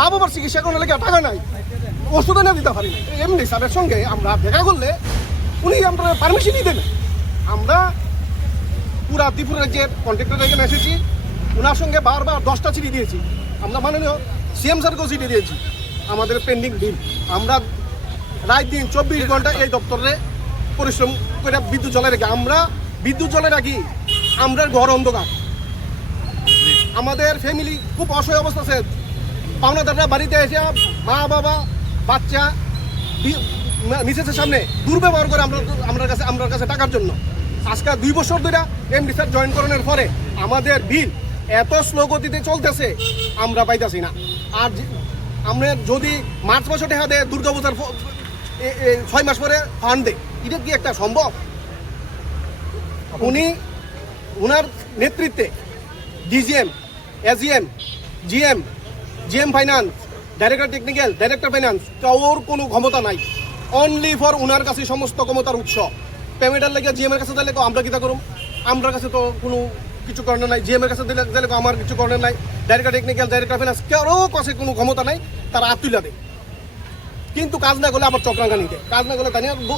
মা বাবার চিকিৎসা করার লেগে টাকা নাই, ওষুধ এনে দিতে পারি না। এমনি স্যারের সঙ্গে আমরা দেখা করলে উনি আমরা পারমিশনই দেন। আমরা পুরা ত্রিপুরা রাজ্যের কন্ট্রাক্টর এখানে এসেছি, ওনার সঙ্গে বারবার 10টা চিঠি দিয়েছি। আমরা মাননীয় সিএম স্যারকেও চিঠি দিয়েছি আমাদের পেন্ডিং বিল। আমরা রাত দিন 24 ঘন্টা এই দপ্তরে পরিশ্রম করে বিদ্যুৎ জ্বলে রাখি। আমরা বিদ্যুৎ জ্বলে রাখি, আমরা ঘর অন্ধকার, আমাদের ফ্যামিলি খুব অসহায় অবস্থা আছে। পাওনাদাররা বাড়িতে এসে মা বাবা বাচ্চা মিসেসের সামনে দুর্ব্যবহার করে আমরা কাছে টাকার জন্য। আজকে 2 বছর ধরে এমডি স্যার জয়েন করানোর পরে আমাদের বিল এত স্লো গতিতে চলতেছে, আমরা পাইতেছি না। আর আমরা যদি মার্চ মাসে টাকা দেয়, দুর্গাপূজার 6 মাস পরে ফান্ড দেয়, এটা কি একটা সম্ভব? উনি ওনার নেতৃত্বে DGM, SGM, GM finance, director technical, director finance, কারোর কোনো ক্ষমতা নাই। অনলি ফর ওনার কাছে সমস্ত ক্ষমতার উৎস। পেমেন্টের লেগে জিএম এর কাছে দিলে আমরা কিতা করুম? আমার কাছে তো কোনো কিছু করার নাই। জিএম এর কাছে দিলে আমার কিছু করার নাই। ডাইরেক্টর টেকনিক্যাল, ডাইরেক্টর ফাইন্যান্স, কারো কাছে কোনো ক্ষমতা নাই, তারা আতুলা দেয়। কিন্তু কাজ না করলে আবার চক্রাঙ্গা নিতে, কাজ না করলে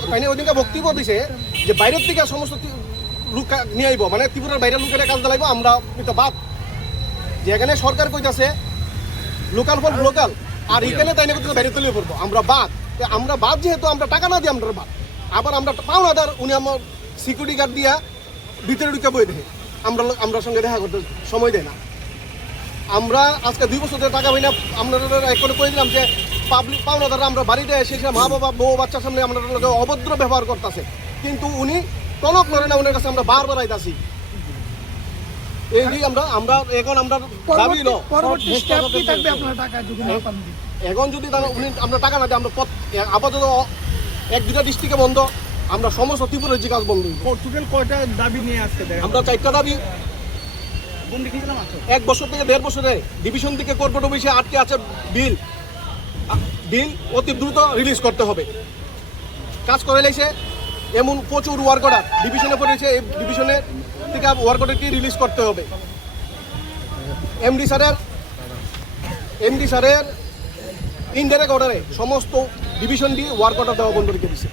তাই ওইদিনকে বক্তব্য দিছে যে বাইরের থেকে সমস্ত লোক নিয়ে আইব, মানে ত্রিপুরার বাইরের লোকেরা কাজ দিলাইব। আমরা কিন্তু বাদ, যেখানে সরকার কইতাছে লোকাল ফর লোকাল, আর এখানে তাই না বাইরে তুলে পড়বো। আমরা বাদ যেহেতু আমরা টাকা না দিই, আমরা বাদ। আবার আমরা পাওনাদার, উনি আমার সিকিউরিটি গার্ড দিয়া ভিতরে ঢুকে বই দেখে আমরা সঙ্গে দেখা করতে সময় দেয় না। আমরা আজকে 2 বছর ধরে টাকা পাই না। আমরা করে কয়ে দিলাম যে পাবলিক পাওনাদাররা আমরা বাড়িতে এসে মা বাবা বউ বাচ্চার সামনে আমরা অভদ্র ব্যবহার করতেছে, কিন্তু উনি টনক নড়ে না। উনার কাছে আমরা বারবার আইতাছি। এই আমরা এখন আমরা দাবি লো এখন যদি আমরা টাকা না দিই, আমরা আপাতত 1-2টা ডিস্ট্রিক্টে বন্ধ, আমরা সমস্ত ত্রিপুরার যে কাজ বন্ধ। টোটাল কয়টা দাবি নিয়ে আসছে? আমরা 4টা দাবি। 1 বছর থেকে 1.5 বছরে ডিভিশন থেকে কর্পোরেট অফিসে আটকে আছে বিল অতি দ্রুত রিলিজ করতে হবে। কাজ করে লাইছে এমন প্রচুর ওয়ার্ক অর্ডার ডিভিশনে পড়েছে, এই ডিভিশনে থেকে ওয়ার্ক অর্ডারকে রিলিজ করতে হবে। এমডি স্যারের ইনডাইরেক্ট অর্ডারে সমস্ত ডিভিশন দিয়ে ওয়ার্ক অর্ডার দেওয়া বন্ধ রেখে দিচ্ছে।